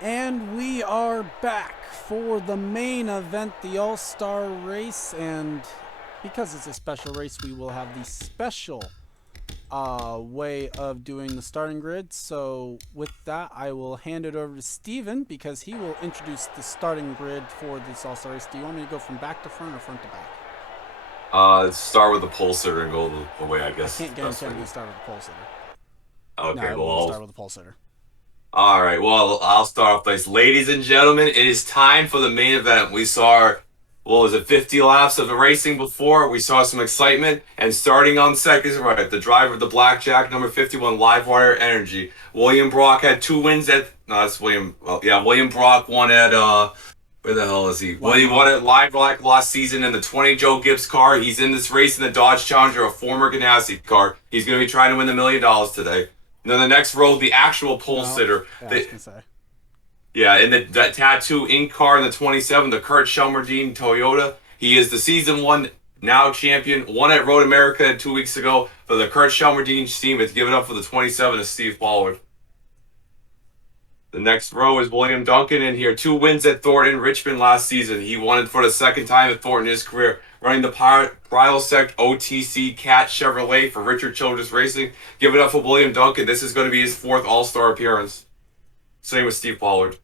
And we are back for the main event, the All-Star race, and because it's a special race, we will have the special way of doing the starting grid. So with that, I will hand it over to Steven because he will introduce the starting grid for this All-Star race. Do you want me to go from back to front or front to back? Start with the pole sitter and go the way, I guess. I can't guarantee I'm going to start with the pole sitter. Okay, no, well, I'll start with the pole sitter. All right, well, I'll start off this. Ladies and gentlemen, it is time for the main event. We saw, 50 laps of the racing before. We saw some excitement. And starting on second, right, the driver of the Blackjack, number 51, Livewire Energy. William Brock had 2 wins at, no, that's William, well, yeah, William Brock won at, where the hell is he? Well, he won at Live Black last season in the 20 Joe Gibbs car. He's in this race in the Dodge Challenger, a former Ganassi car. He's going to be trying to win the $1 million today. And then the next row, the actual pole sitter. Yeah, I was gonna say. Yeah, in that tattoo ink car in the 27, the Kurt Shelmerdine Toyota. He is the season 1 now champion. Won at Road America 2 weeks ago for the Kurt Shelmerdine team. It's given up for the 27 to Steve Pollard. The next row is William Duncan in here. 2 wins at Thornton, Richmond last season. He won it for the second time at Thornton in his career. Running the Prilosec OTC Cat Chevrolet for Richard Childress Racing. Give it up for William Duncan. This is going to be his 4th All-Star appearance. Same with Steve Pollard.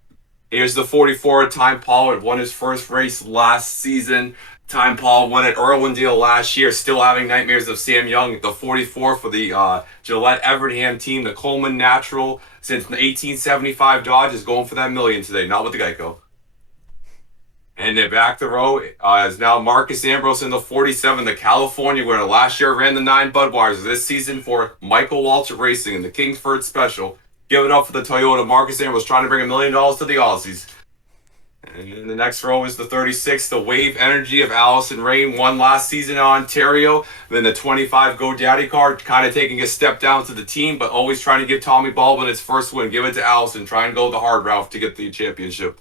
Here's the 44. Time Pollard won his first race last season. Time Pollard won at Irwindale last year. Still having nightmares of Sam Young. The 44 for the Gillette Evernham team. The Coleman Natural since the 1875 Dodge is going for that $1 million today. Not with the Geico. And then back the row is now Marcus Ambrose in the 47, the California winner. Last year ran the 9 Budweiser. This season for Michael Waltrip Racing in the Kingsford Special. Give it up for the Toyota. Marcus Ambrose trying to bring $1 million to the Aussies. And in the next row is the 36, the Wave Energy of Allison Rain. Won last season in Ontario. Then the 25 GoDaddy car, kind of taking a step down to the team, but always trying to give Tommy Baldwin his first win. Give it to Allison. Try and go the hard route to get the championship.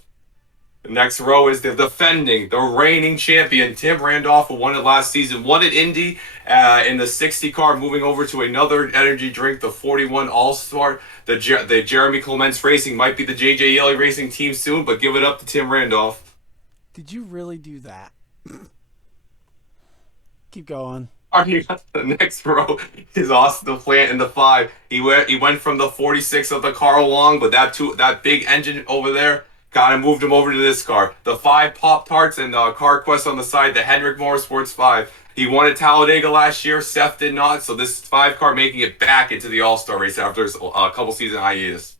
The next row is the defending, the reigning champion, Tim Randolph, who won it last season. Won at Indy in the 60 car, moving over to another energy drink, the 41 All-Star. The Jeremy Clements Racing might be the J.J. Yeley Racing team soon, but give it up to Tim Randolph. Did you really do that? Keep going. The next row is Austin Plant in the 5. He went from the 46 of the Carl Long, but that big engine over there kind of moved him over to this car. The 5 Pop-Tarts and the CarQuest on the side, the Hendrick Motorsports 5. He won at Talladega last year. Seth did not, so this 5 car making it back into the All-Star race after a couple season hiatus.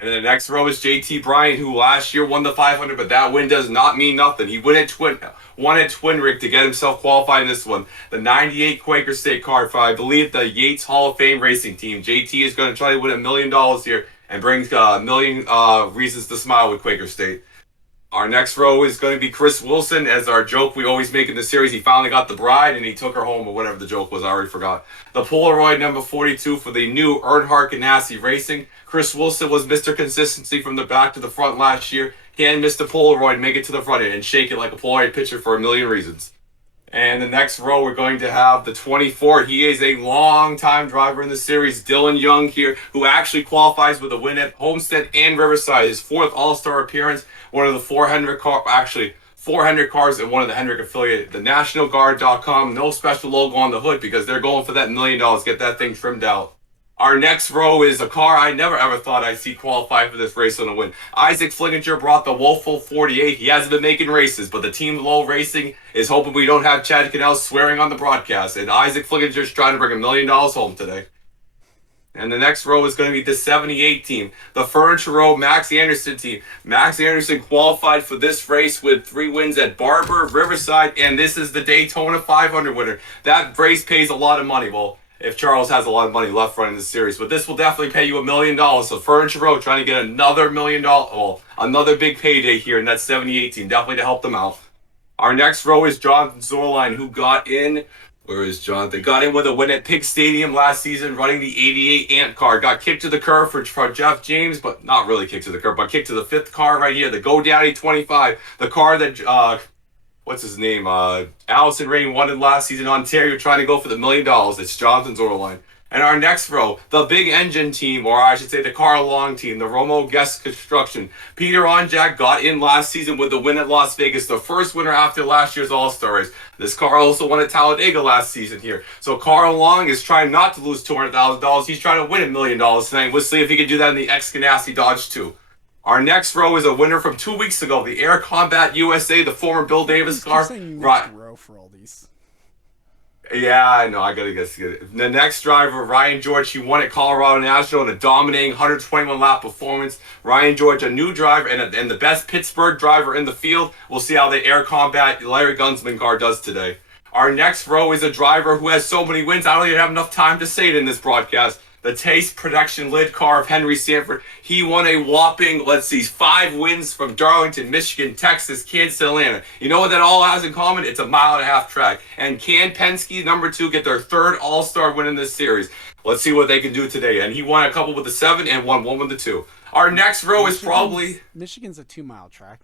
And the next row is JT Bryant, who last year won the 500, but that win does not mean nothing. He won at Twin Rig to get himself qualified in this one. The 98 Quaker State car for, I believe, the Yates Hall of Fame racing team. JT is going to try to win $1 million here and brings a million reasons to smile with Quaker State. Our next row is going to be Chris Wilson. As our joke we always make in the series, he finally got the bride and he took her home, or whatever the joke was, I already forgot. The Polaroid number 42 for the new Earnhardt Ganassi Racing. Chris Wilson was Mr. Consistency from the back to the front last year. Can Mr. Polaroid make it to the front end and shake it like a Polaroid picture for a million reasons? And the next row, we're going to have the 24. He is a long-time driver in the series, Dylan Young here, who actually qualifies with a win at Homestead and Riverside. His 4th All-Star appearance, one of the 400 cars in one of the Hendrick affiliated. The NationalGuard.com, no special logo on the hood because they're going for that $1 million. Get that thing trimmed out. Our next row is a car I never ever thought I'd see qualify for this race on a win. Isaac Flinginger brought the woeful 48. He hasn't been making races, but the Team Low Racing is hoping we don't have Chad Cannell swearing on the broadcast. And Isaac Flinginger's trying to bring $1 million home today. And the next row is going to be the 78 team, the Furniture Row Max Anderson team. Max Anderson qualified for this race with 3 wins at Barber, Riverside, and this is the Daytona 500 winner. That race pays a lot of money. Well, if Charles has a lot of money left running this series, but this will definitely pay you $1 million. So Furniture Row trying to get another $1 million, well, another big payday here in that 78 team, definitely to help them out. Our next row is Jonathan Zorline, who got in. Where is Jonathan? Got in with a win at Pig Stadium last season, running the 88 Ant car. Got kicked to the curb for Jeff James, but not really kicked to the curb, but kicked to the 5th car right here, the GoDaddy 25, the car that what's his name? Allison Rain won it last season in Ontario, trying to go for the $1 million. It's Jonathan Zorline. And our next row, the big engine team, or I should say the car long team, the Romo Guest Construction. Peter Onjak got in last season with the win at Las Vegas, the first winner after last year's All-Star race. This car also won at Talladega last season here. So Carl Long is trying not to lose $200,000. He's trying to win $1 million tonight. We'll see if he can do that in the ex-Ganassi Dodge 2. Our next row is a winner from 2 weeks ago, the Air Combat USA, the former Bill Davis car. Right. Row for all these. Yeah, I know. I gotta guess. The next driver, Ryan George, he won at Colorado National in a dominating 121 lap performance. Ryan George, a new driver and the best Pittsburgh driver in the field. We'll see how the Air Combat Larry Gunsman car does today. Our next row is a driver who has so many wins, I don't even have enough time to say it in this broadcast. The Taste Production lid car of Henry Sanford. He won a whopping, 5 wins from Darlington, Michigan, Texas, Kansas, Atlanta. You know what that all has in common? It's a 1.5 mile track. And can Penske, number 2, get their 3rd All-Star win in this series? Let's see what they can do today. And he won a couple with the 7 and won one with the 2. Our next row is probably... Michigan's a 2-mile track.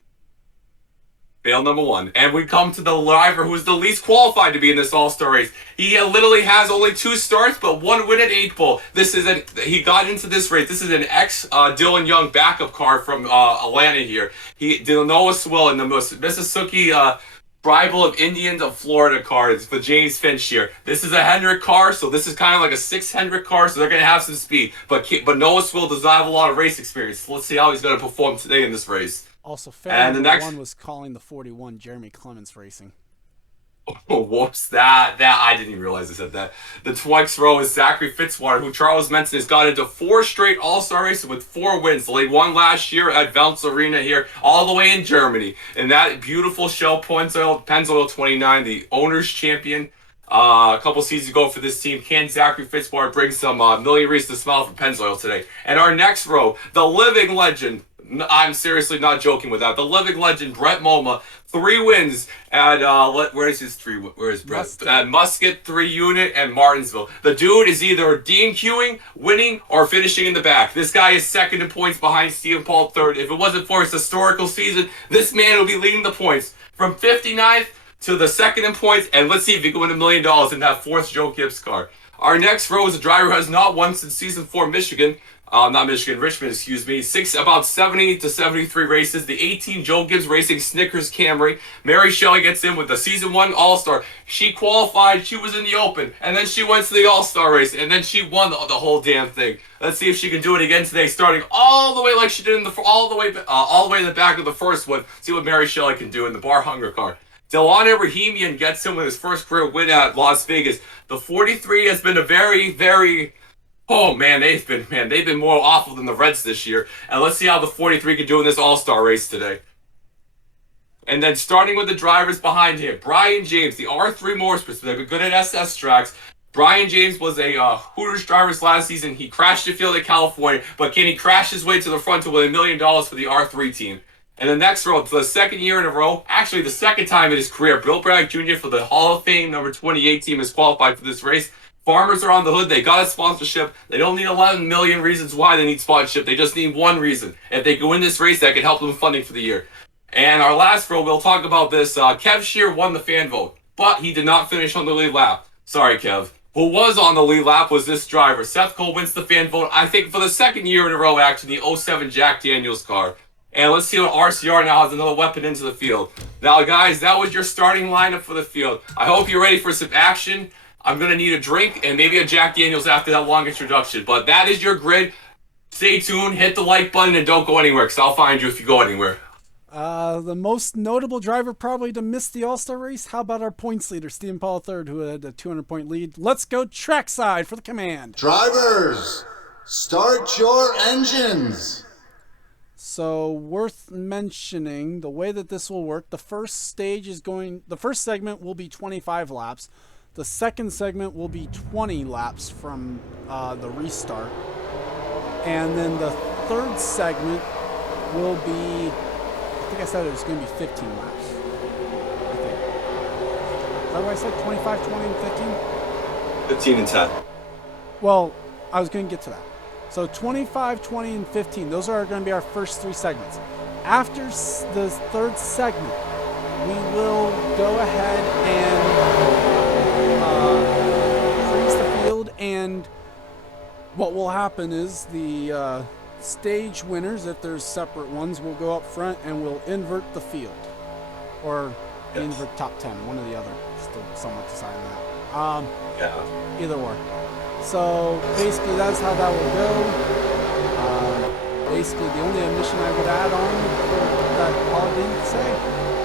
Fail number 1. And we come to the driver who is the least qualified to be in this All-Star race. He literally has only 2 starts, but 1 win at 8 Bowl. He got into this race. This is an ex-Dylan Young backup car from Atlanta here. Noah Swill in the Mississippi Tribal of Indians of Florida car. It's for James Finch here. This is a Hendrick car, so this is kind of like a 6 Hendrick car, so they're going to have some speed. But Noah Swill does not have a lot of race experience. So let's see how he's going to perform today in this race. Also, fan number 1 was calling the 41 Jeremy Clements Racing. Oh, whoops. That I didn't even realize I said that. The next row is Zachary Fitzwater, who Charles mentioned has got into 4 straight All-Star races with 4 wins. They won last year at Valence Arena here, all the way in Germany. And that beautiful Shell Pennzoil 29, the owner's champion, a couple seasons ago for this team. Can Zachary Fitzwater bring some million reasons to smile for Pennzoil today? And our next row, the living legend. I'm seriously not joking with that. The living legend, Brett Moma, 3 wins at, where is his 3? Where is Brett? Musket. At Musket, 3 Unit, and Martinsville. The dude is either DQing, winning, or finishing in the back. This guy is 2nd in points behind Stephen Paul 3rd. If it wasn't for his historical season, this man would be leading the points from 59th to the 2nd in points, and let's see if he can win $1 million in that 4th Joe Gibbs car. Our next row is a driver who has not won since season 4 Richmond, excuse me. About 70 to 73 races. The 18 Joe Gibbs Racing Snickers Camry. Mary Shelley gets in with the season 1 All-Star. She qualified, she was in the Open, and then she went to the All-Star race, and then she won the whole damn thing. Let's see if she can do it again today, starting all the way like she did in all the way in the back of the first one. See what Mary Shelley can do in the Bar Hunger car. Delana Rahimian gets him with his first career win at Las Vegas. The 43 has been a very, very... Oh man, they've been more awful than the Reds this year. And let's see how the 43 can do in this All-Star race today. And then starting with the drivers behind him, Brian James, the R3 Motorsports. They've been good at SS tracks. Brian James was a Hooters driver last season. He crashed the field at California, but can he crash his way to the front to win $1 million for the R3 team? And the next row, for the 2nd year in a row, actually the 2nd time in his career, Bill Bragg Jr. for the Hall of Fame number 28 team is qualified for this race. Farmers are on the hood. They got a sponsorship. They don't need 11 million reasons why they need sponsorship. They just need one reason. If they go win this race, that can help them with funding for the year. And our last row, we'll talk about this. Kev Shear won the fan vote, but he did not finish on the lead lap. Sorry, Kev. Who was on the lead lap was this driver. Seth Cole wins the fan vote, I think, for the 2nd year in a row, actually, the 07 Jack Daniels car. And let's see what RCR now has another weapon into the field. Now, guys, that was your starting lineup for the field. I hope you're ready for some action. I'm going to need a drink and maybe a Jack Daniels after that long introduction. But that is your grid. Stay tuned, hit the like button, and don't go anywhere because I'll find you if you go anywhere. The most notable driver probably to miss the All-Star race. How about our points leader, Stephen Paul III, who had a 200-point lead? Let's go trackside for the command. Drivers, start your engines. So worth mentioning, the way that this will work, the first segment will be 25 laps. The second segment will be 20 laps from the restart. And then the third segment will be, I think I said it was going to be 15 laps. I think. Is that what I said? 25, 20, and 15? 15 and 10. Well, I was going to get to that. So 25, 20, and 15, those are going to be our first three segments. After the third segment, we will go ahead and freeze the field, and what will happen is the stage winners, if there's separate ones, will go up front and we'll invert the field. Or invert top 10, one or the other. Still somewhat deciding that. Either or. So basically that's how that will go. Basically the only omission I would add on that Paul didn't say,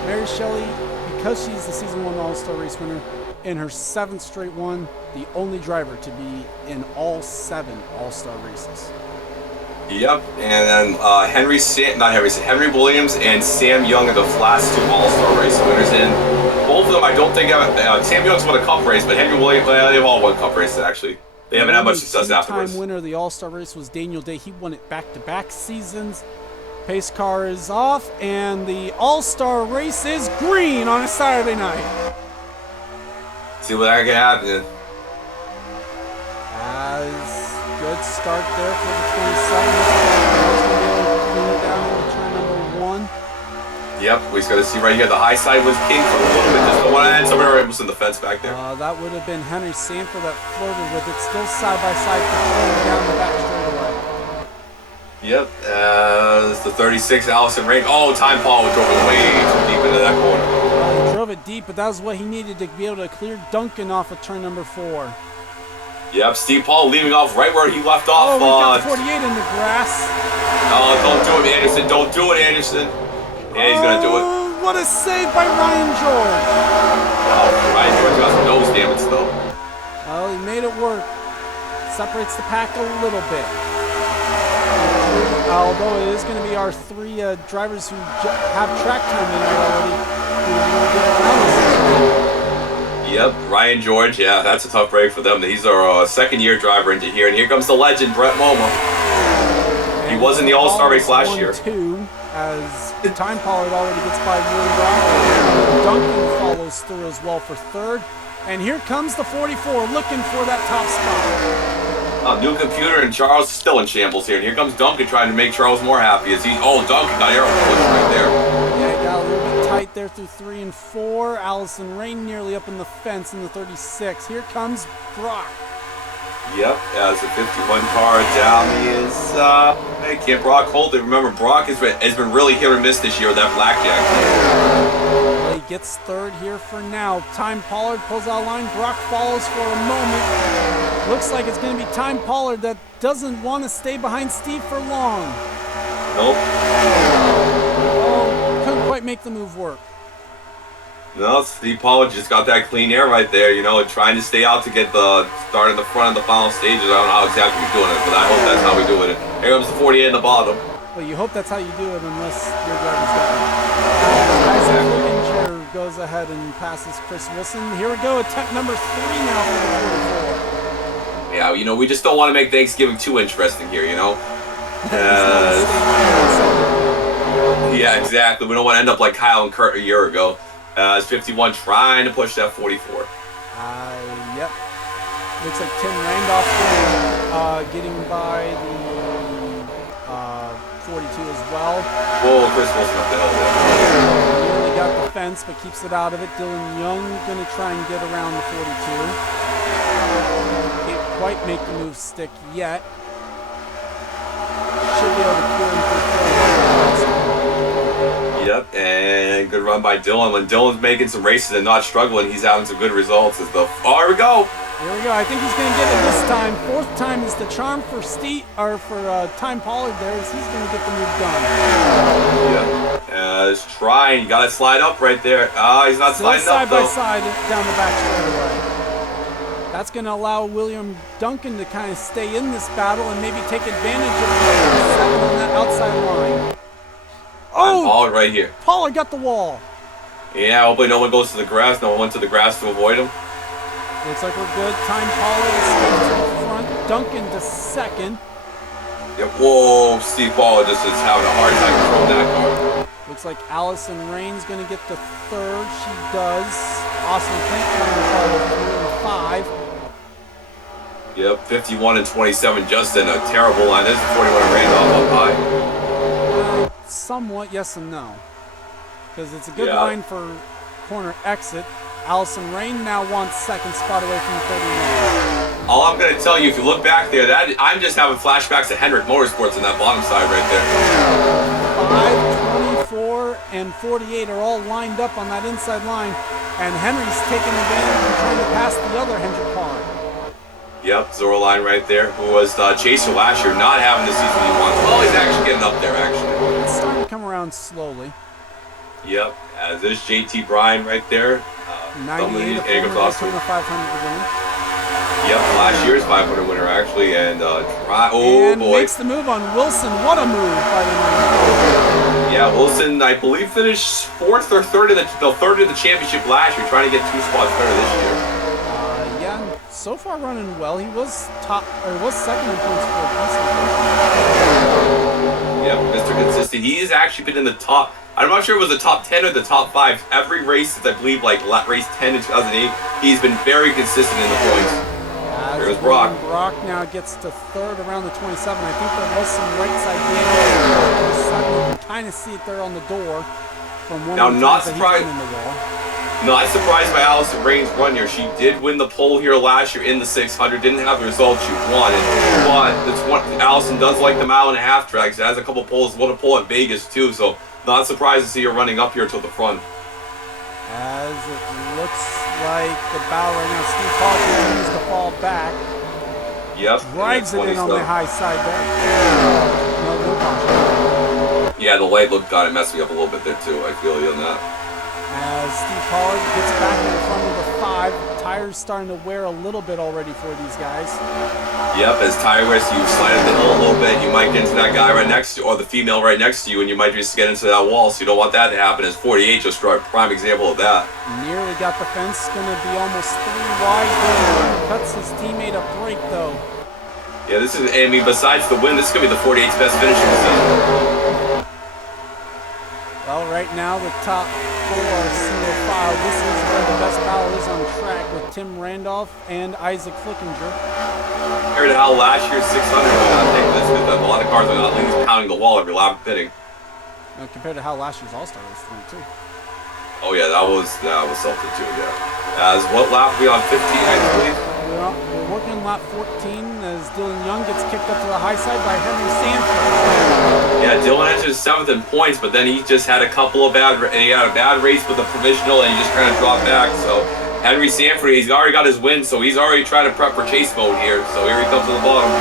Mary Shelley, because she's the season 1 All-Star race winner, in her 7th straight one, the only driver to be in all 7 All-Star races. Yep, and then Henry Williams and Sam Young are the last 2 All-Star race winners. And both of them, I don't think Sam Young's won a Cup race, but Henry Williams, they've all won Cup races actually. They haven't had much success afterwards. The two-time winner of the All-Star race was Daniel Day. He won it back-to-back seasons. Pace car is off, and the All-Star race is green on a Saturday night. See what that can happen. As good start there for the 27. Clean down into turn number 1. Yep, we just got to see right here. The high side was king for a little bit. Just the one end, somebody almost in the fence back there. That would have been Henry Sanford that flirted with it. Still side by side, controlling down the back straightaway. Yep, it's the 36, Allison Ring. Oh, Time Paul drove it way too deep into that corner. He drove it deep, but that was what he needed to be able to clear Duncan off of turn number 4. Yep, Steve Paul leaving off right where he left off. Oh, we got the 48 in the grass. Oh, don't do it, Anderson. Don't do it, Anderson. Yeah, he's going to do it. What a save by Ryan George. Oh, Ryan George got some nose damage, though. Well, he made it work. Separates the pack a little bit. Although it is going to be our 3 drivers who have track time in already. Yep, Ryan George. Yeah, that's a tough break for them. He's our second-year driver into here. And here comes the legend, Brett Moma. He was in the All-Star race last year. 2, as Time Pollard already gets by William Brown. Duncan follows through as well for 3rd. And here comes the 44, looking for that top spot. New computer, and Charles is still in shambles here. And here comes Duncan trying to make Charles more happy as Duncan got arrow push right there. Yeah, he got a little bit tight there through 3 and 4. Allison Rain nearly up in the fence in the 36. Here comes Brock. Yep, as the 51 car down is can't Brock hold it. Remember, Brock has been really hit or miss this year with that blackjack. Well, he gets 3rd here for now. Time Pollard pulls out line. Brock follows for a moment. Looks like it's going to be Time Pollard that doesn't want to stay behind Steve for long. Nope. Oh, couldn't quite make the move work. No, Steve Pollard just got that clean air right there, trying to stay out to get the start in the front of the final stages. I don't know how exactly we're doing it, but I hope that's how we do it. Here comes the 48 in the bottom. Well, you hope that's how you do it unless your driver's got it. Isaac Lippinger goes ahead and passes Chris Wilson. Here we go, attempt number 3 now for the 44. Yeah, we just don't want to make Thanksgiving too interesting here, Yeah, exactly. We don't want to end up like Kyle and Kurt a year ago. It's 51 trying to push that 44. Yep. Looks like Tim Randolph getting by the 42 as well. Whoa, Chris Wilson up the hill there. Nearly got the fence, but keeps it out of it. Dylan Young going to try and get around the 42. Can't quite make the move stick yet. Should be able to clear him through. Yep, and good run by Dylan. When Dylan's making some races and not struggling, he's having some good results. Here we go. Here we go. I think he's going to get it this time. Fourth time is the charm for Time Pollard there. He's going to get the move done. Yeah. He's trying. You got to slide up right there. He's not Still sliding up, though. side by side down the back straightaway. That's going to allow William Duncan to kind of stay in this battle and maybe take advantage of the 7 on that outside line. Oh! Pollard right here. Pollard got the wall. Yeah, hopefully no one goes to the grass. No one went to the grass to avoid him. Looks like we're good. Time Pollard is to the front. Duncan to second. Yep. Whoa, Steve Pollard just is having a hard time throwing that car. Looks like Allison Rain's going to get the third. She does. Austin Kent going to follow through in the 5. Yep, 51 and 27, just in a terrible line. This is 41 Randolph up high. Somewhat yes and no. Because it's a good line for corner exit. Allison Rain now wants second spot away from the 31. All I'm going to tell you, if you look back there, I'm just having flashbacks to Hendrick Motorsports on that bottom side right5, there. 24, and 48 are all lined up on that inside line. And Henry's taking advantage and trying to pass the other Hendrick car. Yep, Zoraline right there, who was chaser last year, not having the season he wants. Well, he's actually getting up there, actually. It's starting to come around slowly. Yep, as is JT Bryan right there. 98, a former Daytona 500 winner. Yep, last year's 500 winner, actually, and makes the move on Wilson. What a move by the 98. Yeah, Wilson, I believe, finished 4th or 3rd in the championship last year, trying to get 2 spots better this year. So far running well. He was second in points for a decent. Yep, Mr. Consistent. He has actually been in the top. I'm not sure if it was the top 10 or the top 5 every race since I believe like race 10 in 2008. He's been very consistent in the points. There's Brock. Brock now gets to 3rd around the 27. I think there was some right side damage. You can kind of see it there on the door from one. Now, not surprised. In the wall. Not surprised by Allison Rain's run here. She did win the pole here last year in the 600. Didn't have the results she wanted. But Allison does like the 1.5-mile tracks. It has a couple poles. Won a pole at Vegas too. So not surprised to see her running up here to the front. As it looks like the battle right now, Steve Pollard continues to fall back. Yep. Drives it in on the high side there. No caution. Yeah, the light looked on it. Messed me up a little bit there too. I feel you on that. As Steve Pollard gets back in front of the 5, tires starting to wear a little bit already for these guys. Yep, as tire wears, you slide up the hill a little bit, you might get into that guy right next to you, or the female right next to you, and you might just get into that wall, so you don't want that to happen. As 48 just a prime example of that. Nearly got the fence, going to be almost 3 wide. Cuts his teammate a break, though. Yeah, this is, I mean, besides the win, this is going to be the 48's best finish of the season. Well, right now, the top 4 are single file. This is where the best battle is on track with Tim Randolph and Isaac Flickinger. Compared to how last year's 600 went out, this because a lot of cars are at least pounding the wall every lap pitting. Compared to how last year's All-Star was too. Oh yeah, that was something too. Yeah. As what lap are we on? 15, I believe. We're working lap 14 as Dylan Young gets kicked up to the high side by Henry Sanford. Yeah, Dylan enters 7th in points, but then he just had a couple of he had a bad race with the provisional, and he just kind of dropped back. So Henry Sanford, he's already got his win, so he's already trying to prep for chase mode here. So here he comes to the bottom.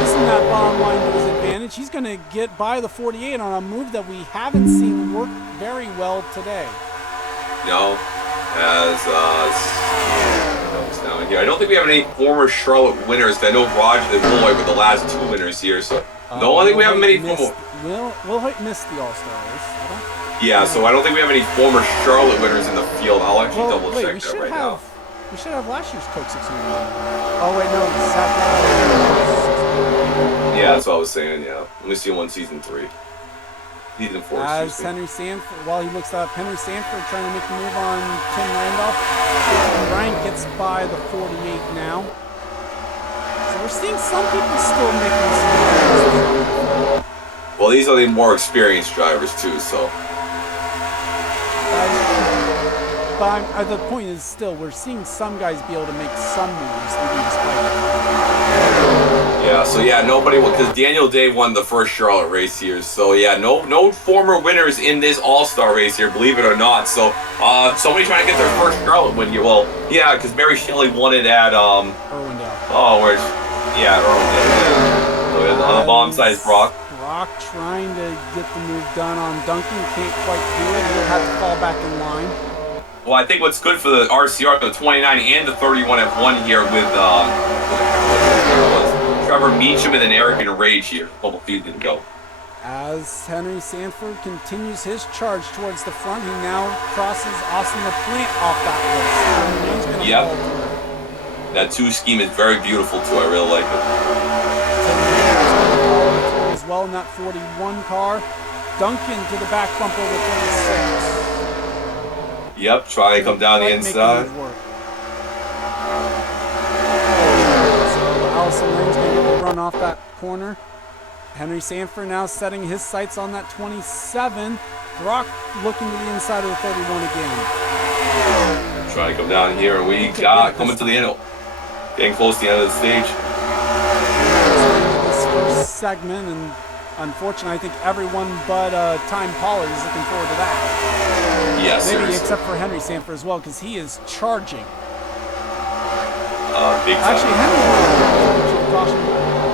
Using that bottom line to his advantage, he's going to get by the 48 on a move that we haven't seen work very well today. No, as down here. I don't think we have any former Charlotte winners. I know Roger and Lloyd were the last 2 winners here, so no, I think we have many former. Will Hoyt missed the All-Star race. Yeah, so I don't think we have any former Charlotte winners in the field. I'll actually double check that right now. We should have last year's Coke 600. Oh wait, no, Zach. Yeah, that's what I was saying. Yeah, let me see him on season 3. Season 4. As Henry Sanford, while he looks up, Henry Sanford trying to make the move on Tim Randolph. Ryan gets by the 48 now. So we're seeing some people still making some. Well, these are the more experienced drivers too, so. But the point is still, we're seeing some guys be able to make some moves even despite it. Yeah, so yeah, nobody will, because Daniel Day won the first Charlotte race here. So yeah, no former winners in this All-Star race here, believe it or not. So somebody trying to get their first Charlotte win here. Well, yeah, because Mary Shelley won it at Irwindale. Oh, where's Irwindale? So on the bomb side is Brock. Brock trying to get the move done on Duncan, can't quite do it. He'll have to fall back in line. Well, I think what's good for the RCR, the 29 and the 31 have won here with Trevor Meacham and then Eric and Rage here. A couple feet didn't go. As Henry Sanford continues his charge towards the front, he now crosses Austin LaPlante off that list. He's gonna fall through. That 2 scheme is very beautiful too. I really like it. As well in that 41 car. Duncan to the back bumper with 36. Yep, try to come down the inside. So Allison Lane's going to get the run off that corner. Henry Sanford now setting his sights on that 27. Brock looking to the inside of the 31 again. Trying to come down here, and we got coming to the end. Getting close to the end of the stage. This first segment, and unfortunately, I think everyone but Time Pollard is looking forward to that. Yes, maybe seriously. except for Henry Sanford as well, because he is charging. Big time. Actually, Henry, the caution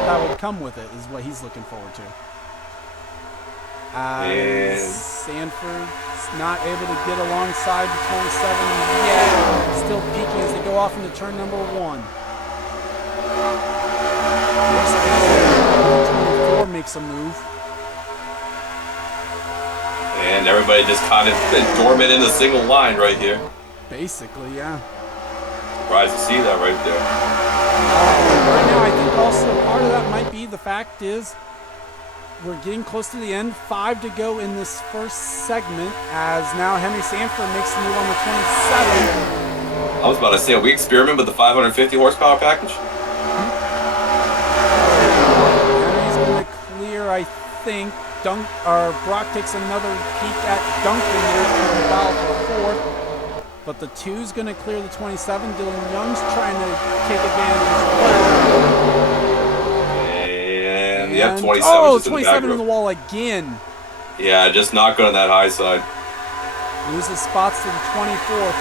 that would come with it is what he's looking forward to. And Sanford's not able to get alongside the 27 yet. Still peaking as they go off into turn number 1. 24 makes a move. And everybody just kind of dormant in a single line right here. Basically, yeah. Surprised to see that right there. Right now, I think also part of that might be the fact is we're getting close to the end. 5 to go in this first segment as now Henry Sanford makes the move on the 27. I was about to say, are we experiment with the 550 horsepower package? Henry's going to clear, I think. Brock takes another peek at Duncan there for the battle for 4th. But the 2's going to clear the 27. Dylan Young's trying to take advantage as well. And yep, 27. Oh, just 27 in the wall again. Yeah, just not good on that high side. Loses spots to the 24, 41,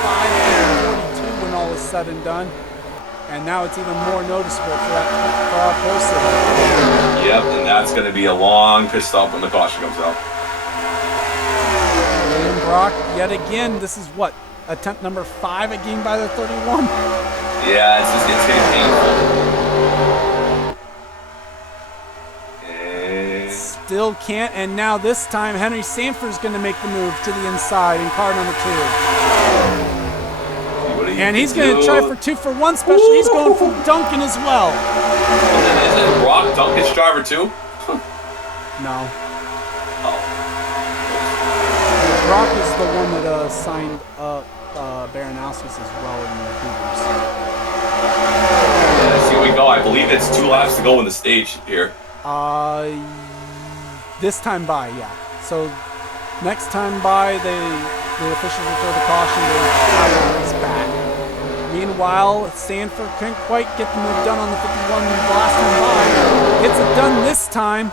5, and 42 when all is said and done. And now it's even more noticeable for that person. Yep, and that's going to be a long pit stop when the caution comes out. William Brock, yet again, this is what? Attempt number 5 again by the 31? Yeah, it's getting painful. And still can't, and now this time Henry Sanford's going to make the move to the inside in car number 2. And he's going to try for 2 for 1 special. Ooh. He's going for Duncan as well. Is it Brock Duncan's driver too? No. Oh. Brock is the one that signed up Baranowskis as well in the Cougars. Yeah, see, we go. I believe it's 2 laps to go in the stage here. This time by, yeah. So next time by, the officials will throw the caution. They try to race back. Meanwhile, Sanford couldn't quite get the move done on the 51 last time by. Gets it done this time.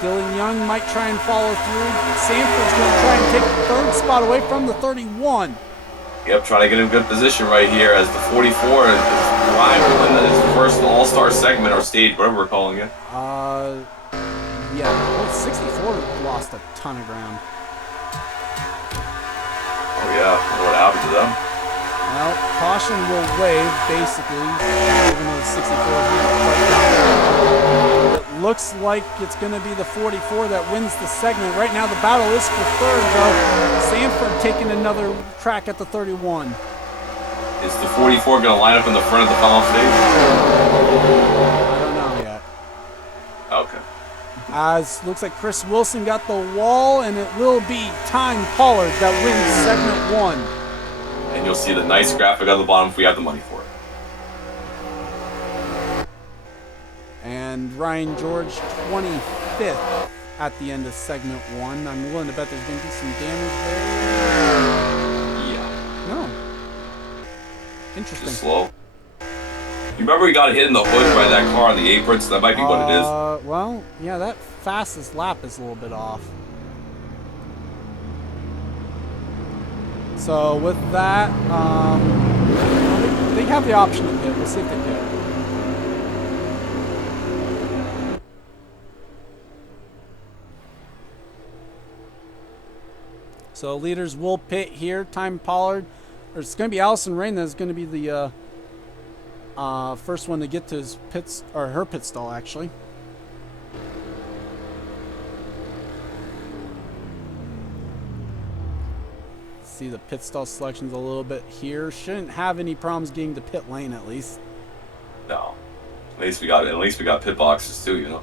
Dylan Young might try and follow through. Sanford's going to try and take the 3rd spot away from the 31. Yep, trying to get in good position right here as the 44 is arriving in his first All-Star segment or stage, whatever we're calling it. Yeah, well, 64 lost a ton of ground. Oh yeah, what happened to them? Well, caution will wave, basically, even though 64 can't quite down. It looks like it's going to be the 44 that wins the segment. Right now, the battle is for 3rd, though. Sanford taking another track at the 31. Is the 44 going to line up in the front of the final stage? I don't know yet. Okay. As looks like Chris Wilson got the wall, and it will be Time Pollard that wins segment 1. And you'll see the nice graphic on the bottom if we have the money for it. And Ryan George, 25th at the end of segment 1. I'm willing to bet there's going to be some damage there. Interesting. Just slow. You remember he got hit in the hood by that car on the apron, so that might be what it is. Well, yeah, that fastest lap is a little bit off. So with that, they have the option to pit. We'll see if they pit. So leaders will pit here. Time Pollard, or it's going to be Allison Rain that's going to be the first one to get to his pits, or her pit stall actually. See the pit stall selections a little bit here. Shouldn't have any problems getting to pit lane at least. No. At least we got pit boxes too, you know.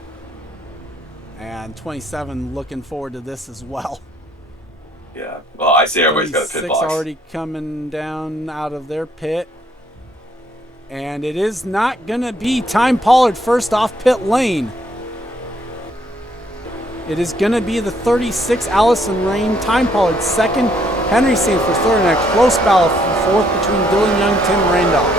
And 27 looking forward to this as well. Yeah. Well, I say everybody's got a pit box. Already coming down out of their pit. And it is not going to be Time Pollard first off pit lane. It is going to be the 36 Allison Rain, Time Pollard second, Henry Sanford third, and a close battle for fourth between Dylan Young, Tim Randolph.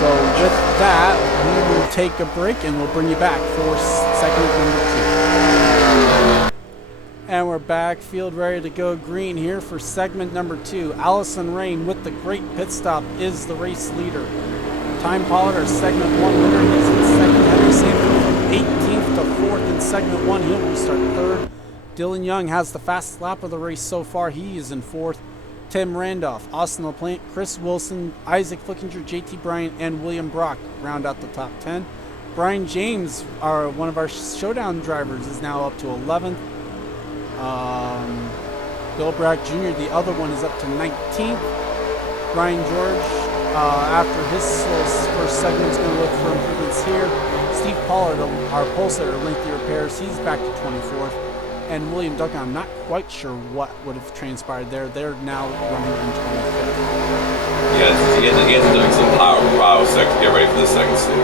So with that, we will take a break and we'll bring you back for segment number 2. And we're back, field ready to go green here for segment number 2. Allison Rain with the great pit stop is the race leader. Time Pollard, our segment 1 winner, is in second. Henry Sanford from 18th to 4th in segment 1. He'll restart third. Dylan Young has the fastest lap of the race so far. He is in 4th. Tim Randolph, Austin LaPlante, Chris Wilson, Isaac Flickinger, JT Bryant, and William Brock round out the top 10. Brian James, one of our showdown drivers, is now up to 11th. Bill Brack Jr., the other one, is up to 19th. Ryan George, after his first segment, is going to look for improvements here. Steve Pollard, our pulsator lengthy repairs, he's back to 24th. And William Duncan, I'm not quite sure what would have transpired there. They're now running in 25th. Yeah, he has to do some power sec to get ready for the second stage.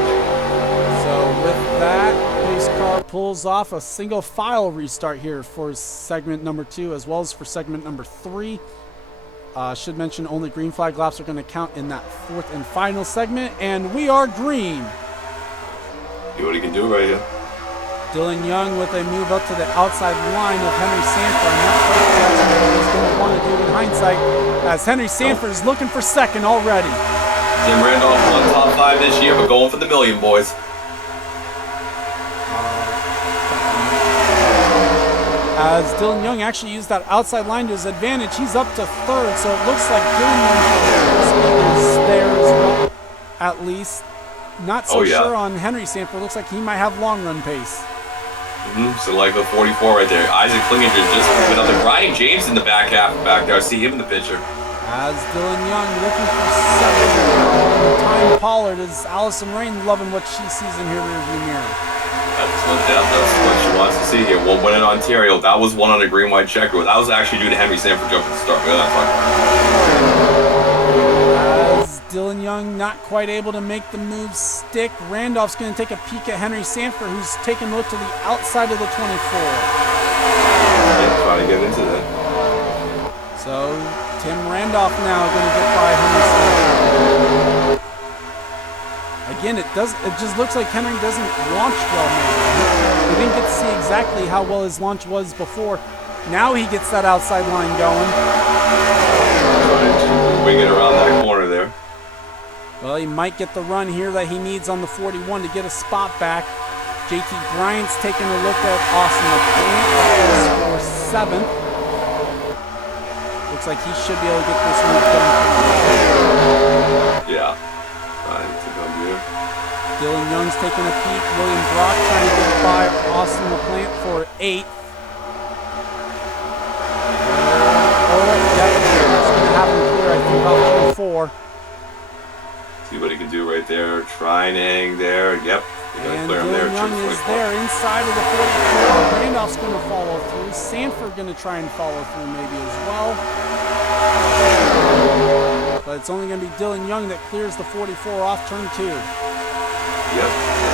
So with that, pace car pulls off a single file restart here for segment number 2 as well as for segment number 3. Should mention only green flag laps are going to count in that 4th and final segment, and we are green. See what he can do right here. Dylan Young with a move up to the outside line of Henry Sanford. I'm not quite sure that's what he's going to want to do in hindsight, as Henry Sanford is looking for second already. Tim Randolph won top 5 this year, but going for the million, boys. As Dylan Young actually used that outside line to his advantage, he's up to 3rd, so it looks like Dylan Young is there as well, at least. Not so sure on Henry Sanford. Looks like he might have long run pace. So like the 44 right there. Isaac Flickinger just put up the Brian James in the back half back there. I see him in the picture. As Dylan Young looking for second. Time Pollard is Allison Rain loving what she sees in her rearview mirror. That's what she wants to see here. One win in Ontario. That was one on a green-white checker. That was actually due to Henry Sanford jumping to start. Look at that. As Dylan Young not quite able to make the move stick. Randolph's going to take a peek at Henry Sanford, who's taking a look to the outside of the 24. Yeah, trying to get into that. So Tim Randolph now going to get by Henry Sanford. Again, it just looks like Henry doesn't launch well now. We didn't get to see exactly how well his launch was before. Now he gets that outside line going. Wing it around that corner there. Well, he might get the run here that he needs on the 41 to get a spot back. JT Bryant's taking a look at Austin LaPlante for 7th. Looks like he should be able to get this move done. Yeah. Trying to come here. Dylan Young's taking a peek. William Brock trying to get by Austin LaPlante for 8th. I think about 4. See what he can do right there. Trying there. Yep. And Dylan Young is there inside of the 44. Randolph's going to follow through. Sanford going to try and follow through maybe as well. But it's only going to be Dylan Young that clears the 44 off turn 2. Yep.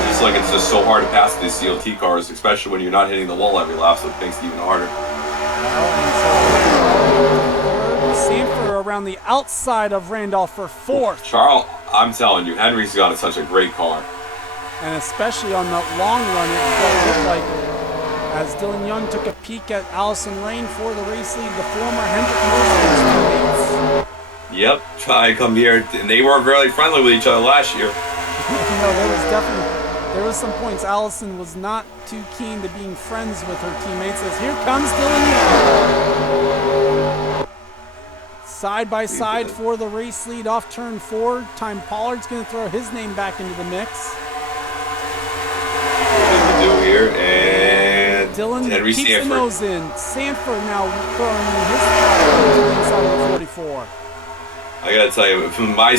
Just like it's just so hard to pass these CLT cars, especially when you're not hitting the wall every lap, so it makes it even harder. Sanford around the outside of Randolph for fourth. Charles, I'm telling you, Henry's got such a great car. And especially on the long run, it looked like as Dylan Young took a peek at Allison Rain for the race lead, the former Hendrick Motorsports teammates. Yep, try to come here, and they weren't really friendly with each other last year. There was some points. Allison was not too keen to being friends with her teammates as here comes Dylan Young. Side by side for the race lead off turn 4. Time Pollard's going to throw his name back into the mix. What to do here, and Dylan Henry keeps Sanford. the nose in. Sanford now throwing his to the inside of the 44. I gotta tell you, from my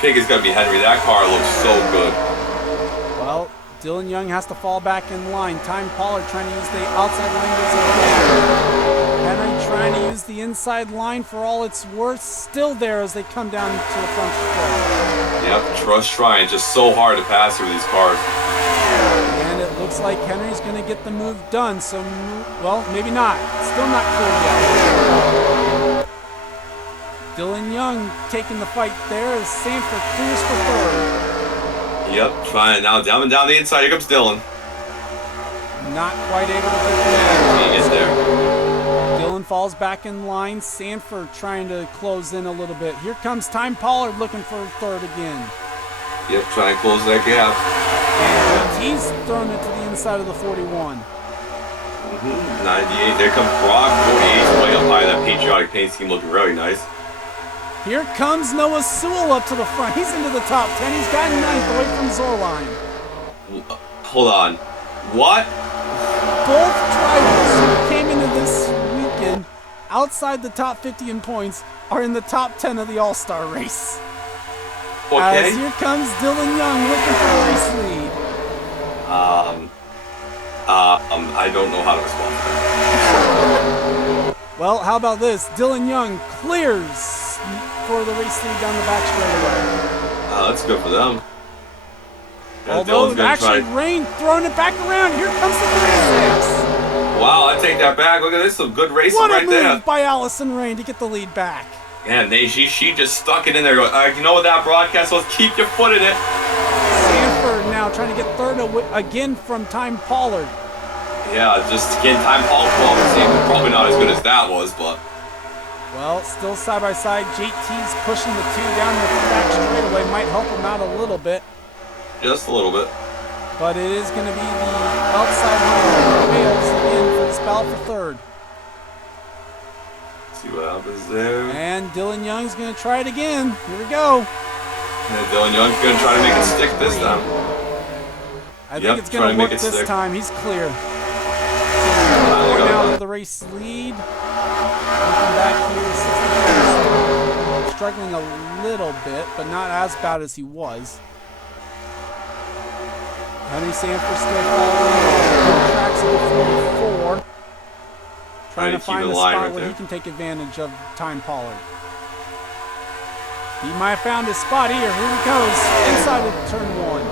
pick is gonna be Henry. That car looks so good. Well, Dylan Young has to fall back in line. Time Pollard trying to use the outside line. Henry trying to use the inside line for all it's worth. Still there as they come down to the front stretch. Yep, Trust trying just so hard to pass through these cars. And it looks like Henry's going to get the move done. So, well, maybe not. Still not clear yet. Dylan Young taking the fight there as Sanford clears for third. Yep, trying now down the inside. Here comes Dylan. Not quite able to get the He gets there. Dylan falls back in line. Sanford trying to close in a little bit. Here comes Time Pollard looking for third again. Yep, trying to close that gap. And he's thrown it to the inside of the 41. 98. There comes Brock. 48 way up high. That patriotic paint scheme looking really nice. Here comes Noah Sewell up to the front. He's into the top 10. He's got 9th away from Zorline. Hold on. What? Both drivers who came into this weekend outside the top 50 in points are in the top 10 of the All-Star race. Okay. As here comes Dylan Young looking for the race lead. I don't know how to respond to that. Well, how about this? Dylan Young clears for the race lead down the back straightaway. That's good for them. Yeah, Although actually Rain throwing it back around. Here comes the 36. Wow, I take that back. Look at this, some good racing What a right move there. by Allison Rain to get the lead back. And she just stuck it in there. You know what that broadcast was? Keep your foot in it. Sanford now trying to get third again from Time Pollard. Yeah, just again, Time Pollard probably not as good as that was, but. Well, still side by side. JT's pushing the two down the back straightaway. Might help him out a little bit. Just a little bit. But it is going to be the outside line Wales again for this battle for third. See what happens there. And Dylan Young's going to try it again. Here we go. And Dylan Young's going to try to make it stick this time. I think it's going to work this time. He's clear. Now to the race lead. Looking back here, struggling a little bit, but not as bad as he was. Henry Sanford still following the tracks of the 44. Trying to find a spot where he can take advantage of Time Pollard. He might have found his spot here. Here he goes. Inside of turn 1.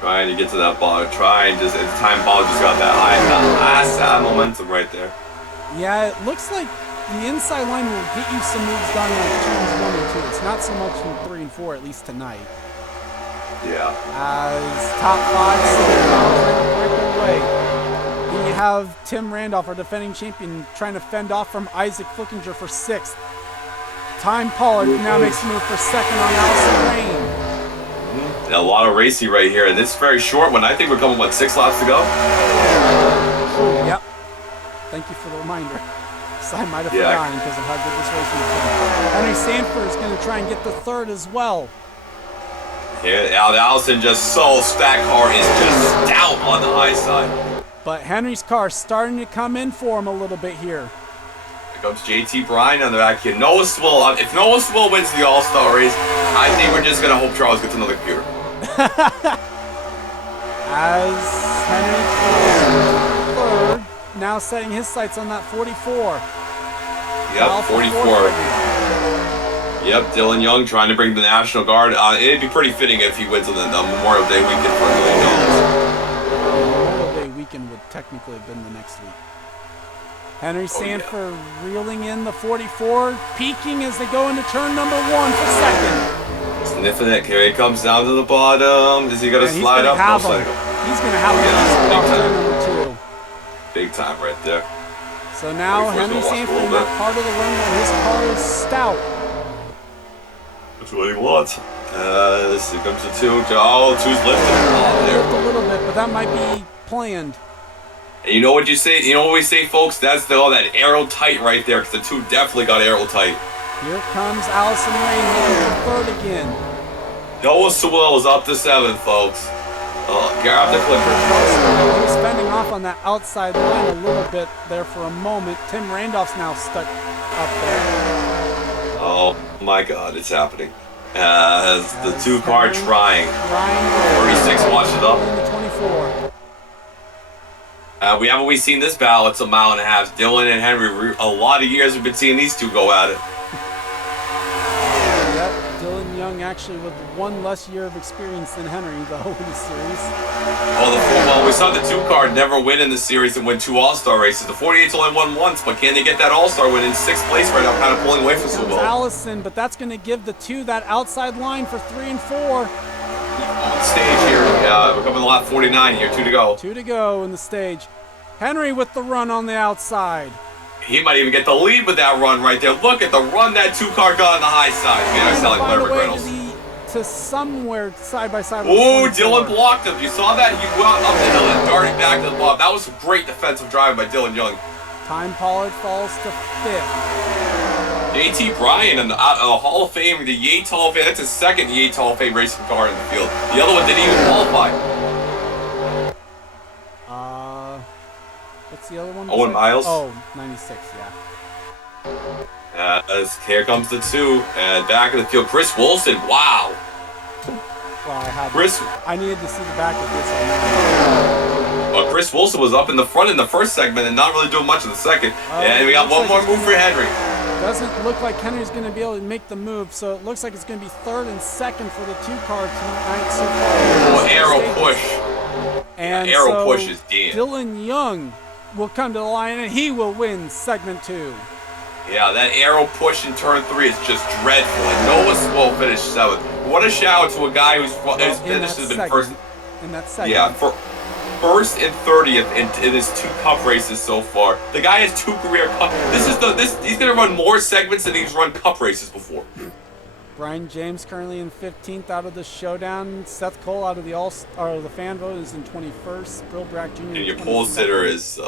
Trying to get to that ball. Time Pollard just got that high momentum right there. Yeah, it looks like the inside line will get you some moves done on turns 1 and 2. It's not so much in 3 and 4, at least tonight. Yeah. As top 5 trying to break away. We have Tim Randolph, our defending champion, trying to fend off from Isaac Flickinger for 6th. Time Pollard now makes a move for 2nd on Allison Rain. A lot of racing right here, and this is very short one. I think we're coming, 6 laps to go? Yep. Thank you for the reminder. So I might have forgotten because of how good this race was. Henry Sanford is going to try and get the 3rd as well. Yeah, Allison just that car is just stout on the high side. But Henry's car starting to come in for him a little bit here. Here comes JT Bryan on the back here. If Noah Sewell wins the All-Star race, I think we're just going to hope Charles gets another computer. As Henry third, now setting his sights on that 44. Yep, 44. Yep, Dylan Young trying to bring the National Guard. It'd be pretty fitting if he wins on the Memorial Day weekend for $1 million. Memorial Day weekend would technically have been the next week. Henry Sanford reeling in the 44, peaking as they go into turn number 1 for second. Sniffing it. Here he comes down to the bottom. Is he going to slide up? He's going to have him off turn number 2. Big time right there. So now Henry Sanford in that part of the run where his car is stout. That's what he wants. Here comes the 2. Oh, 2's lifted. Oh, there. Lift a little bit, but that might be planned. And you know what you say? You know what we say, folks? That's that aero tight right there, because the 2 definitely got aero tight. Here comes Allison Ray looking for 3rd again. Noah Sewell is up to 7th, folks. Grab the clipper. He's fending off on that outside line a little bit there for a moment. Tim Randolph's now stuck up there. Oh my God, it's happening. As the 2 car trying. 36 watch it up. 24. We seen this battle. It's a mile and a half. Dylan and Henry, a lot of years we've been seeing these 2 go at it. Yep, Dylan Young actually with 1 less year of experience than Henry, though, in the series. Well, we saw the 2 car never win in the series and win 2 All-Star races. The 48's only won once, but can they get that All-Star win in 6th place right now, kind of pulling away from Sewell? Allison, but that's going to give the 2 that outside line for 3 and 4. On stage here. We're coming to lap 49 here. 2 to go. 2 to go in the stage. Henry with the run on the outside. He might even get the lead with that run right there. Look at the run that 2 car got on the high side. Yeah, I sound like Larry Reynolds. To somewhere side by side. Oh, Dylan blocked him. You saw that? He went up the hill and darted back to the bottom. That was a great defensive drive by Dylan Young. Time Pollard falls to 5th. JT Bryan, a Hall of Fame, the Yates Hall of Fame. That's his 2nd Yates Hall of Fame racing car in the field. The other one didn't even qualify. What's the other one? Owen Miles. Oh, 96, yeah. Here comes the 2. Back of the field, Chris Wilson. Wow. Well, I needed to see the back of this. Well, Chris Wilson was up in the front in the first segment and not really doing much in the second. And we got one more move for Henry. Doesn't look like Henry's going to be able to make the move, so it looks like it's going to be 3rd and 2nd for the 2 car tonight so far. Oh, arrow push. And arrow push is dead. Dylan Young will come to the line and he will win segment 2. Yeah, that arrow push in turn 3 is just dreadful. And Noah Sewell finished 7th. What a shout out to a guy whose finish has been first. In that segment. Yeah, for 1st and 30th in his 2 cup races so far. The guy has 2 career cup. He's gonna run more segments than he's run cup races before. Brian James currently in 15th out of the showdown. Seth Cole out of the fan vote is in 21st. Bill Brack Jr. And your pole sitter is.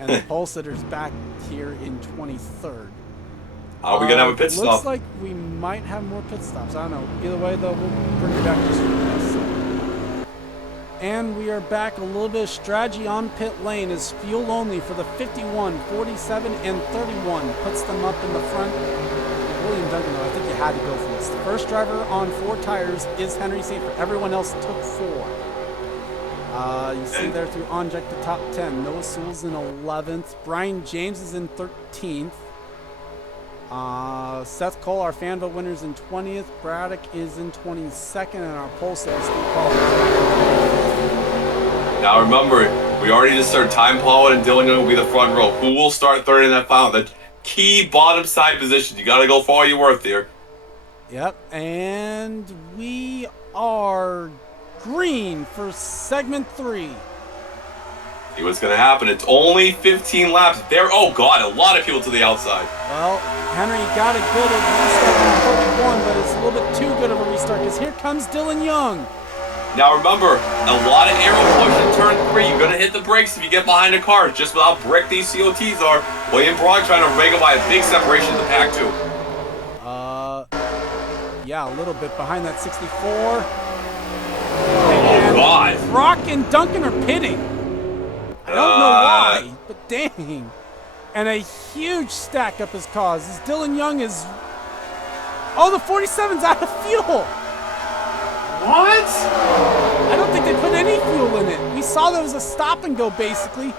And the pole sitter's back here in 23rd. Are we gonna have a pit stop? Looks like we might have more pit stops. I don't know. Either way, though, we'll bring you back just for this. And we are back. A little bit of strategy on pit lane is fuel only for the 51, 47, and 31. Puts them up in the front. William Duncan, though, I think you had to go for this. The first driver on 4 tires is Henry Sanford. Everyone else took 4. You see there through Onject the top 10. Noah Sewell's in 11th. Brian James is in 13th. Seth Cole, our fan vote winner, is in 20th. Braddock is in 22nd, and our pole sitter, Steve Paul. Now remember, we already just started Time Pollard and Dylan Young will be the front row. Who will start 3rd in that final? The key bottom side position. You got to go for all you're worth here. Yep, and we are green for segment 3. See what's going to happen. It's only 15 laps. There. Oh, God, a lot of people to the outside. Well, Henry got a good restart on 41, but it's a little bit too good of a restart because here comes Dylan Young. Now, remember, a lot of arrow push in turn 3. You're going to hit the brakes if you get behind a car. Just with how brick these COTs are. William Braun trying to rig them by a big separation in the pack, too. Yeah, a little bit behind that 64. Oh, God. Brock and Duncan are pitting. I don't know why, but dang. And a huge stack up has caused. As Dylan Young is... Oh, the 47's out of fuel. What? I don't think they put any fuel in it. We saw there was a stop and go, basically.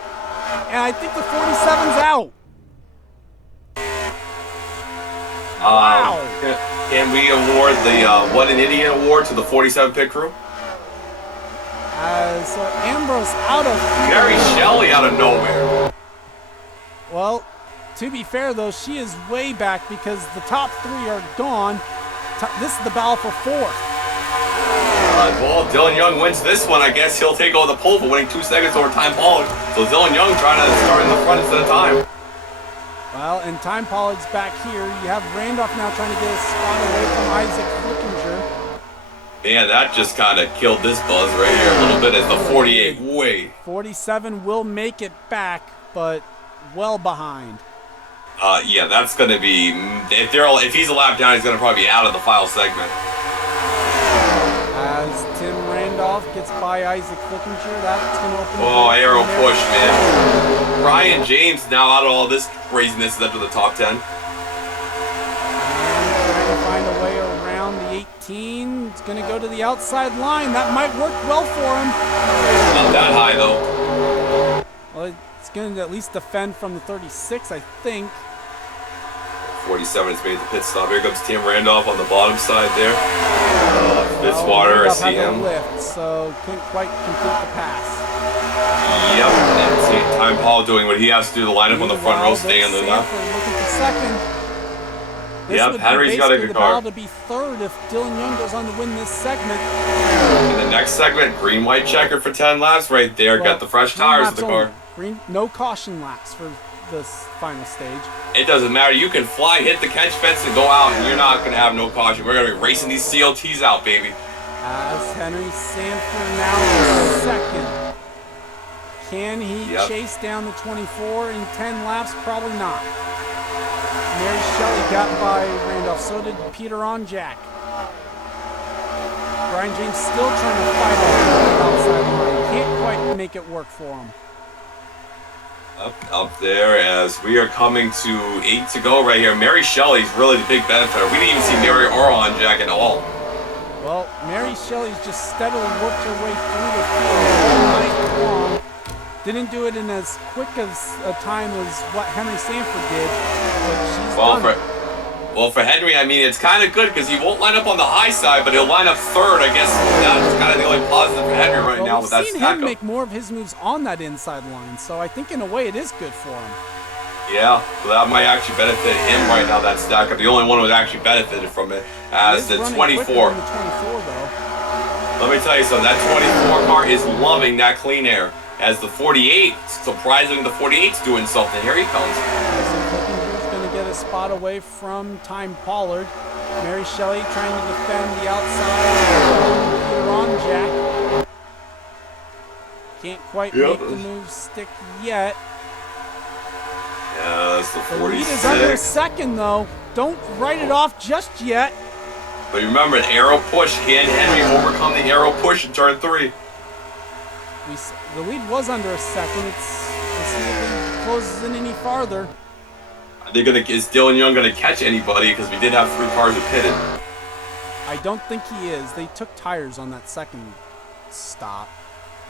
And I think the 47's out. Wow. Can we award the What an Idiot award to the 47 pit crew? So Ambrose out of fuel. Gary Shelley out of nowhere. Well, to be fair, though, she is way back because the top 3 are gone. This is the battle for 4th. Well, Dylan Young wins this one. I guess he'll take over the pole for winning 2 seconds over Time Pollard. So Dylan Young trying to start in the front instead of Time. Well, and Time Pollard's back here. You have Randolph now trying to get a spot away from Isaac Flickinger. Man, that just kind of killed this buzz right here a little bit as the 48 way. 47 will make it back, but well behind. Yeah, that's going to be... If he's a lap down, he's going to probably be out of the final segment. As Tim Randolph gets by Isaac Flickinger, that's going to open... Oh, arrow push, man. Brian James now out of all this craziness is up to the top 10. And trying to find a way around the 18. It's going to go to the outside line. That might work well for him. Not that high, though. Well, it's going to at least defend from the 36, I think. 47 has made the pit stop. Here comes Tim Randolph on the bottom side there. Fitzwater, I see him. Lift, so couldn't quite complete the pass. Yep, and see Time Paul doing what he has to do, the lineup on the front row, staying on the left. Looking for second. Yep, Henry's got a good car. To be third if Dylan Young goes on to win this segment. In the next segment, green-white checker for 10 laps right there. Well, got the fresh tires of the car. Green, no caution laps for this final stage. It doesn't matter. You can fly, hit the catch fence, and go out, and you're not going to have no caution. We're going to be racing these CLTs out, baby. As Henry Sanford now in second. Can he chase down the 24 in 10 laps? Probably not. Mary Shelley got by Randolph. So did Peter Onjack. Brian James still trying to fight over the outside line. Can't quite make it work for him. Up there as we are coming to 8 to go right here. Mary Shelley's really the big benefit. We didn't even see Mary or Onjack at all. Well, Mary Shelley's just steadily worked her way through the field all night long. Didn't do it in as quick as a time as what Henry Sanford did, but she's done it. Well, for Henry, I mean, it's kind of good because he won't line up on the high side, but he'll line up third. I guess that's kind of the only positive for Henry right now. But that's seen him make more of his moves on that inside line, so I think in a way it is good for him. Yeah, so that might actually benefit him right now, that stack up. The only one who's actually benefited from it as the 24. Let me tell you something, that 24 car is loving that clean air. As the 48, surprisingly, the 48's doing something. Here he comes. Get a spot away from Time Pollard. Mary Shelley trying to defend the outside. Peter Onjack. Can't quite make the move stick yet. Yeah, that's the 46. The lead is under a second, though. Don't write it off just yet. But remember, an arrow push. Can Henry overcome the arrow push in turn 3? The lead was under a second. Let's see if it closes in any farther. Is Dylan Young going to catch anybody? Because we did have 3 cars that pitted. I don't think he is. They took tires on that second stop.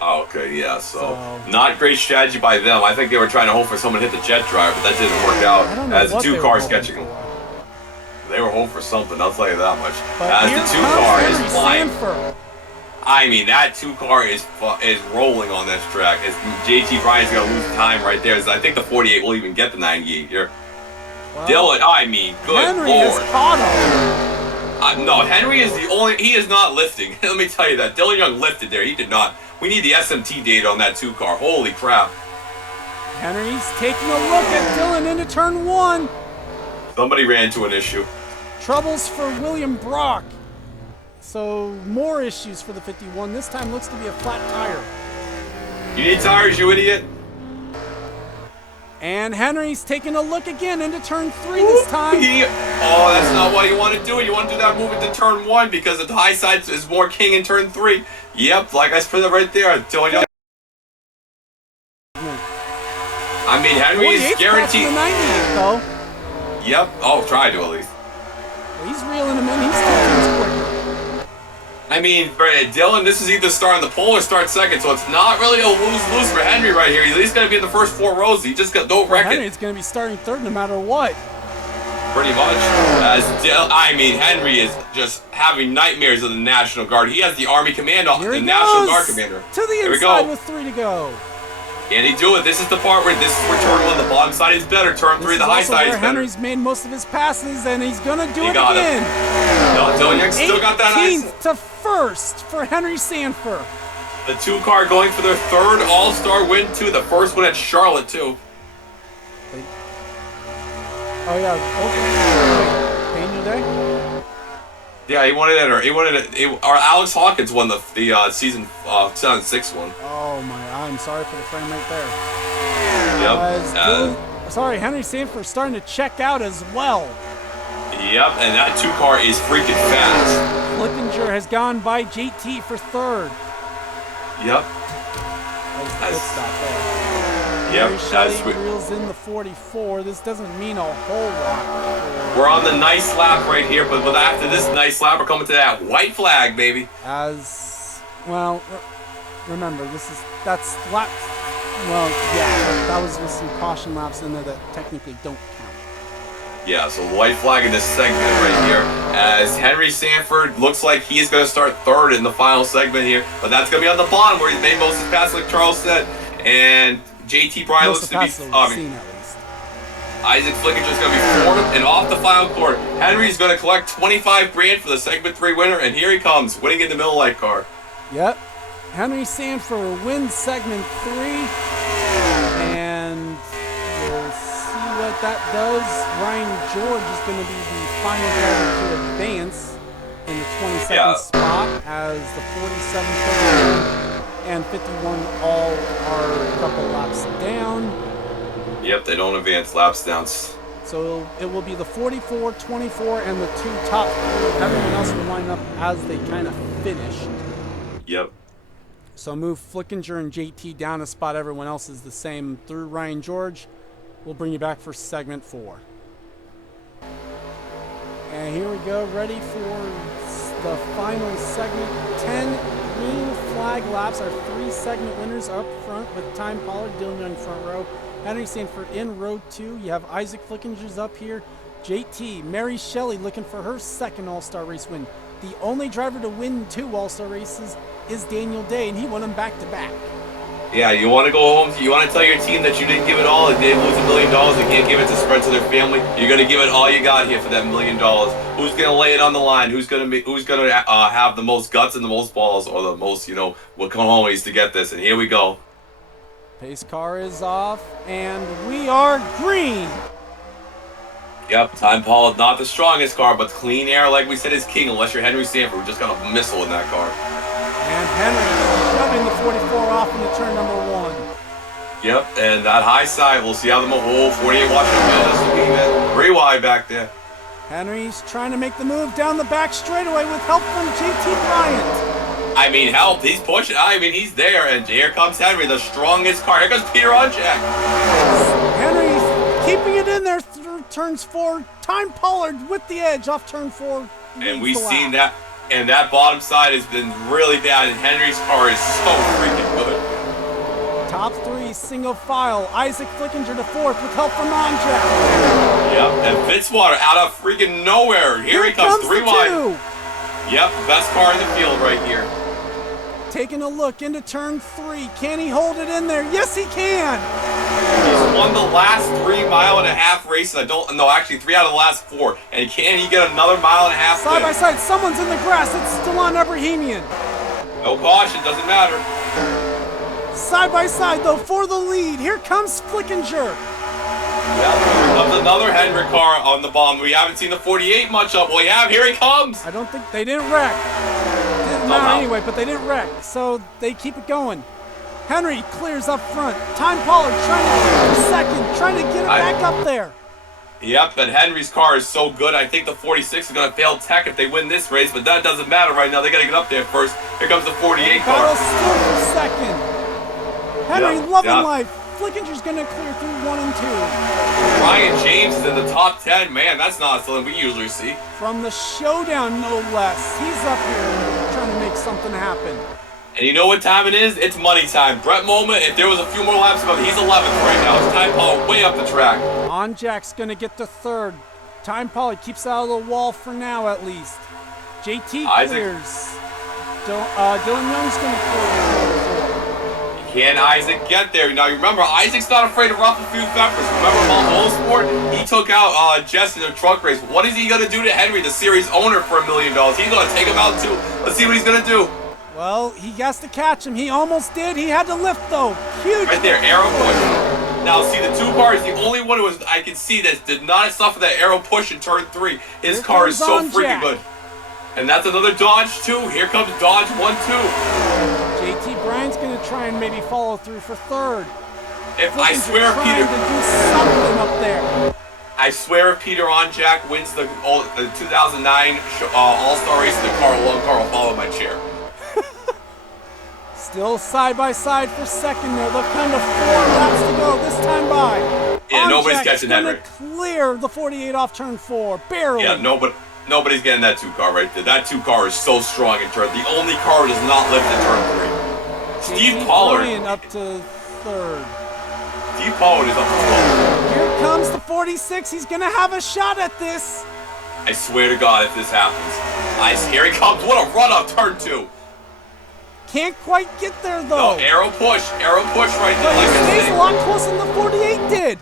Oh, okay, yeah. So not great strategy by them. I think they were trying to hope for someone to hit the jet drive, but that didn't work out. As the 2 cars catching them. They were hoping for something, I'll tell you that much. But as the 2 car is flying. Sanford. I mean, that 2 car is rolling on this track. As JT Bryan's going to lose time right there. I think the 48 will even get the 98 here. Dylan, I mean, good Henry Lord. Is caught him. No, Henry is the only, he is not lifting. Let me tell you that. Dylan Young lifted there. He did not. We need the SMT data on that 2 car. Holy crap. Henry's taking a look at Dylan into turn 1. Somebody ran into an issue. Troubles for William Brock. So more issues for the 51. This time looks to be a flat tire. You need tires, you idiot. And Henry's taking a look again into turn 3 this time. Oh, that's not what you want to do. You want to do that move into turn 1 because the high side is more king in turn 3. Yep, like I put it right there. I mean, Henry is guaranteed. The 98, though. Yep. Oh, try to at least. Well, he's reeling him in. He's 2 turns quicker. I mean, for Dylan, this is either start on the pole or start second, so it's not really a lose-lose for Henry right here. He's at least going to be in the first 4 rows. He just got no record. Henry's going to be starting third no matter what. Pretty much. Henry is just having nightmares of the National Guard. He has the Army Commando, the National Guard commander. To the inside with 3 to go. Can he do it? This is the part where turn 1, the bottom side is better. Turn 3, the high side is better. Henry's made most of his passes, and he's gonna do it got again. Dylan Young still got that high. 18th to 1st for Henry Sanford. The 2 car going for their 3rd All-Star win too. The first one at Charlotte too. Oh yeah. Daniel Day. Yeah, he wanted it, or Alex Hawkins won the season 6 one. Oh my! I'm sorry for the frame right there. Yep. Sorry, Henry Sanford starting to check out as well. Yep, and that 2 car is freaking fast. Flickinger has gone by JT for 3rd. Yep. Good stop there. Yep, that's reels in the 44. This doesn't mean a whole lot. We're on the nice lap right here, but after this nice lap, we're coming to that white flag, baby. As well, remember that's lap. Well, yeah, that was with some caution laps in there that technically don't count. Yeah, so white flag in this segment right here, as Henry Sanford looks like he's going to start 3rd in the final segment here, but that's going to be on the bottom where he's made most of his passes, like Charles said, and JT Bryan looks to be. Isaac Flickinger's going to be 4th, and off the final court, Henry's going to collect $25,000 for the segment 3 winner, and here he comes, winning in the middle light car. Yep, Henry Sanford wins segment 3, and we'll see what that does. Ryan George is going to be the final driver to advance in the 22nd spot, as the 47th and 51 all are a couple laps down. Yep, they don't advance laps down. So it will be the 44, 24, and the 2 top 3. Everyone else will line up as they kind of finish. Yep. So move Flickinger and JT down a spot. Everyone else is the same through Ryan George. We'll bring you back for segment 4. And here we go, ready for the final segment. 10 green flag laps. Our 3 segment winners up front with Time Pollard, Dylan Young front row. Henry Sanford in row 2. You have Isaac Flickinger's up here. JT, Mary Shelley looking for her 2nd All-Star race win. The only driver to win 2 All-Star races is Daniel Day, and he won them back-to-back. Yeah, you want to go home, you want to tell your team that you didn't give it all, and they lose $1 million, they can't give it to spread to their family. You're going to give it all you got here for that $1 million. Who's going to lay it on the line? Who's going to have the most guts and the most balls, or the most, what cojones to get this? And here we go. Pace car is off, and we are green. Yep, Time Pollard, not the strongest car, but clean air, like we said, is king, unless you're Henry Sanford, who just got a missile in that car. And Henry shoving the 44 off into turn number 1. Yep, and that high side, we'll see how the 48 watch it. Pretty wide back there. Henry's trying to make the move down the back straightaway with help from JT Bryant. I mean, help, he's pushing, he's there, and here comes Henry, the strongest car. Here comes Peter Uncheck. Henry's keeping it in there through turns 4. Time Pollard with the edge off turn 4. And we've seen that, and that bottom side has been really bad, and Henry's car is so freaking good. Top 3 single file. Isaac Flickinger to 4th with help from Onjack. Yep, and Fitzwater out of freaking nowhere. Here he comes 3 wide. Yep, best car in the field right here. Taking a look into turn 3. Can he hold it in there? Yes, he can. He's won the last 3.5 mile races. 3 out of the last 4. And can he get another 1.5 mile Side by side, someone's in the grass. It's Stalon Abrahamian. No caution, doesn't matter. Side by side, though, for the lead. Here comes Flickinger. Yep, here comes another Henry car on the bomb. We haven't seen the 48 much up. Well, yeah, here he comes. I don't think they didn't wreck. Didn't matter anyway, but they didn't wreck, so they keep it going. Henry clears up front. Time Pollard trying to get it second, trying to get it back up there. Yep, but Henry's car is so good. I think the 46 is going to fail tech if they win this race, but that doesn't matter right now. They got to get up there first. Here comes the 48 car. Battle still for second. Henry loving life. Flickinger's going to clear through 1 and 2. Ryan James is in the top 10. Man, that's not something we usually see. From the showdown, no less. He's up here trying to make something happen. And you know what time it is? It's money time. Brett Moment, if there was a few more laps above, he's 11th right now. It's Time Pollard way up the track. Onjack's going to get to 3rd. Time Pollard keeps out of the wall for now, at least. JT clears. Dylan Young's going to clear. Can Isaac get there? Now, you remember, Isaac's not afraid to ruffle a few feathers. Remember Mount Sport? He took out Jess in a truck race. What is he going to do to Henry, the series owner, for $1 million? He's going to take him out, too. Let's see what he's going to do. Well, he has to catch him. He almost did. He had to lift, though. Huge. Right there, arrow push. Now, see, the two cars, the only one I can see that did not suffer that arrow push in turn 3. His car is so freaking good. And that's another dodge, too. Here comes dodge 1-2. JT Bryan's going to try and maybe follow through for third. I swear, Peter. To do something up there. I swear, if Peter Onjak wins the 2009 All-Star race, the car will follow my chair. Still side by side for second there. They'll kind of 4 laps to go this time by. Yeah, Onjak's nobody's catching Henry. Clear the 48 off turn 4, barely. Yeah, nobody's getting that 2 car right there. That 2 car is so strong in turn. The only car does not lift in turn 3. Steve Pollard up to third. Steve Pollard is up to 12. Here comes the 46. He's gonna have a shot at this. I swear to God, if this happens, here he comes. What a run up turn 2. Can't quite get there though. No, arrow push right there. But like he stays a lot closer than the 48 did.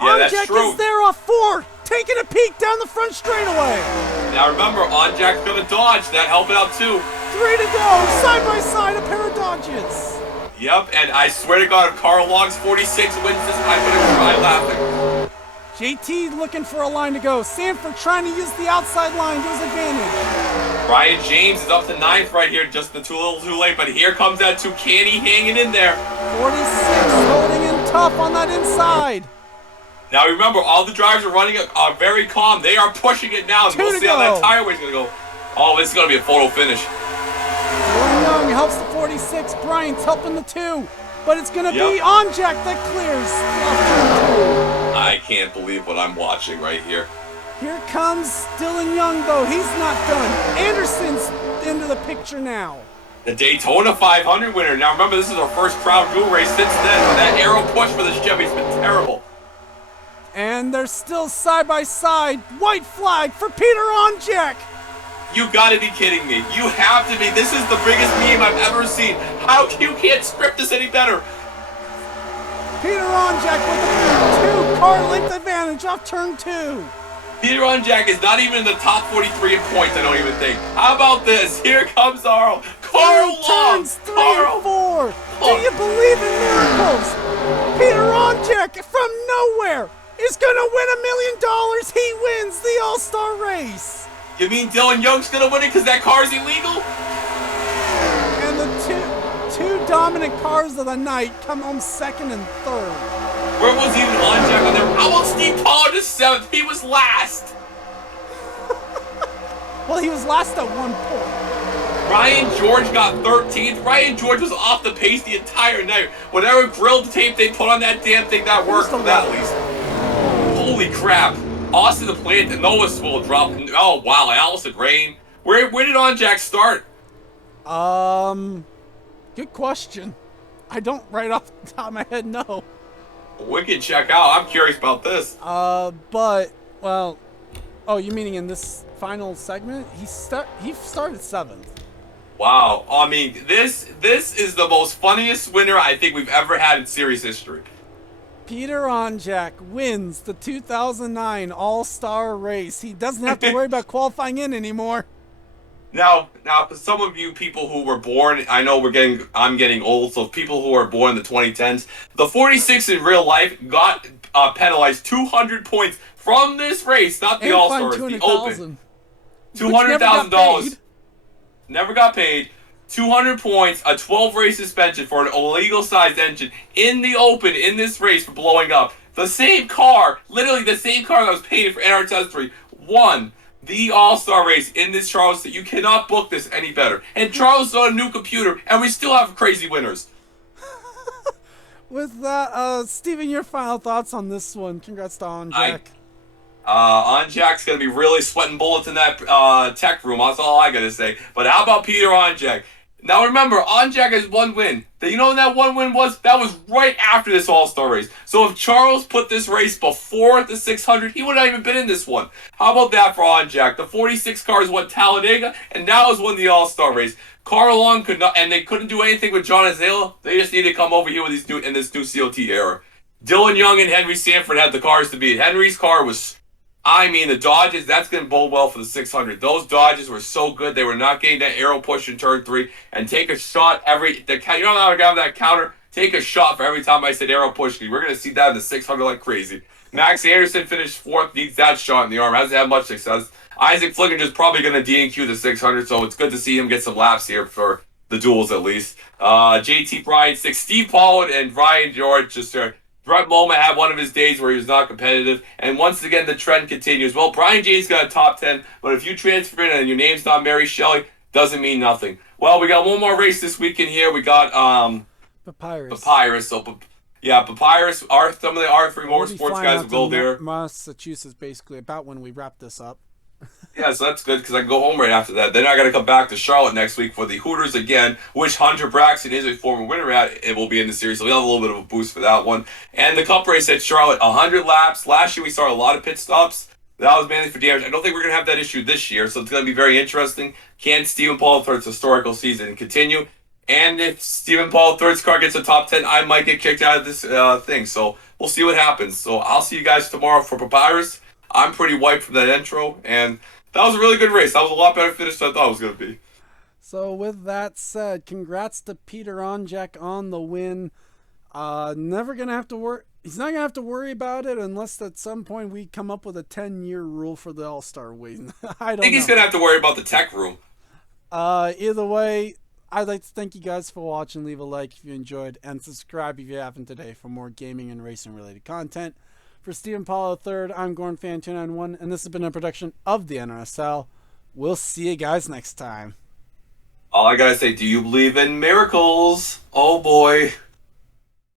Yeah, that's Onjak true. is there off 4, taking a peek down the front straightaway. Now remember, Onjak's gonna dodge. That helping out too. 3 to go, side by side, a pair of dodges. Yep, and I swear to God, if Carl Long's 46 wins this, I'm gonna cry laughing. JT looking for a line to go. Sanford trying to use the outside line to his advantage. Ryan James is up to 9th right here, just a little too late, but here comes that Tukani hanging in there. 46 holding in tough on that inside. Now remember, all the drivers are running are very calm. They are pushing it now. We'll see how that tire weight's gonna go. Oh, this is gonna be a photo finish. Dylan Young helps the 46. Bryant's helping the 2. But it's gonna be Onjak that clears off 2. I can't believe what I'm watching right here. Here comes Dylan Young, though. He's not done. Anderson's into the picture now. The Daytona 500 winner. Now remember, this is our first Crown Jewel race since then. That arrow push for the Chevy's been terrible. And they're still side by side. White flag for Peter Onjak. You gotta be kidding me. You have to be. This is the biggest meme I've ever seen. How you can't script this any better? Peter Onjak with a 2-car length advantage off turn 2. Peter Onjak is not even in the top 43 in points, I don't even think. How about this? Here comes Carl Long. Turns 3 and 4. Do you believe in miracles? Peter Onjak from nowhere is going to win $1 million. He wins the All-Star race. You mean Dylan Young's going to win it because that car's illegal? And the two dominant cars of the night come home 2nd and 3rd. Where was even Onjak on there? How about Steve Pollard is 7th? He was last. Well, he was last at 1 point. Ryan George got 13th. Ryan George was off the pace the entire night. Whatever grilled tape they put on that damn thing, that worked for that at least. Holy crap. Austin the Plant and Noah's will drop. Oh, wow. Allison Rain. Where did Onjak start? Good question. I don't right off the top of my head know. We can check out. I'm curious about this. But, well, oh, you meaning in this final segment? He started 7th. Wow. I mean, this is the most funniest winner I think we've ever had in series history. Peter Onjak wins the 2009 All-Star race. He doesn't have to worry about qualifying in anymore. Now, for some of you people who were born, I know I'm getting old, so people who are born in the 2010s, the 46 in real life got penalized 200 points from this race, not the All-Star race, the Open. $200,000. Never got paid. 200 points, a 12-race suspension for an illegal-sized engine in the Open in this race for blowing up. The same car, literally the same car that was painted for NRSL 3, won the All-Star race in this Charleston. You cannot book this any better. And Charleston on a new computer, and we still have crazy winners. With that, Steven, your final thoughts on this one. Congrats to Onjak. Onjak's going to be really sweating bullets in that tech room. That's all I got to say. But how about Peter Onjak? Now remember, Onjak has 1 win. You know when that 1 win was? That was right after this All-Star race. So if Charles put this race before the 600, he would not even been in this one. How about that for Onjak? The 46 cars won Talladega, and now has won the All-Star race. Carl Long could not, and they couldn't do anything with John Azalea. They just needed to come over here with these in this new COT era. Dylan Young and Henry Sanford had the cars to beat. Henry's car was, the Dodges, that's going to bode well for the 600. Those Dodges were so good. They were not getting that arrow push in turn 3 and take a shot you know how to have that counter? Take a shot for every time I said arrow push. We're going to see that in the 600 like crazy. Max Anderson finished 4th, needs that shot in the arm. Hasn't had much success. Isaac Flickinger's probably going to DNQ the 600, so it's good to see him get some laps here for the duels at least. JT Bryan 6, Steve Pollard and Ryan George just Brett Moma had one of his days where he was not competitive, and once again the trend continues. Well, Brian Jay's got a top 10, but if you transfer in and your name's not Mary Shelley, doesn't mean nothing. Well, we got one more race this weekend here. We got Papyrus. So, Papyrus. Some of the R3 Motorsports guys will go there. Massachusetts, basically, about when we wrap this up. Yeah, so that's good because I can go home right after that. Then I got to come back to Charlotte next week for the Hooters again, which Hunter Braxton is a former winner at. It will be in the series, so we'll have a little bit of a boost for that one. And the Cup race at Charlotte, 100 laps. Last year we saw a lot of pit stops. That was mainly for damage. I don't think we're going to have that issue this year, so it's going to be very interesting. Can Stephen Paul III's historical season continue? And if Stephen Paul III's car gets a top 10, I might get kicked out of this thing. So we'll see what happens. So I'll see you guys tomorrow for Papyrus. I'm pretty wiped from that intro, and that was a really good race. That was a lot better finish than I thought it was going to be. So with that said, congrats to Peter Onjak on the win. Never going to have to worry. He's not going to have to worry about it unless at some point we come up with a 10-year rule for the All-Star win. I think he's going to have to worry about the tech room. Either way, I'd like to thank you guys for watching. Leave a like if you enjoyed, and subscribe if you haven't today for more gaming and racing related content. For Stephen Paul III, I'm Gordon Fan 291, and this has been a production of the NRSL. We'll see you guys next time. All I gotta say, do you believe in miracles? Oh boy.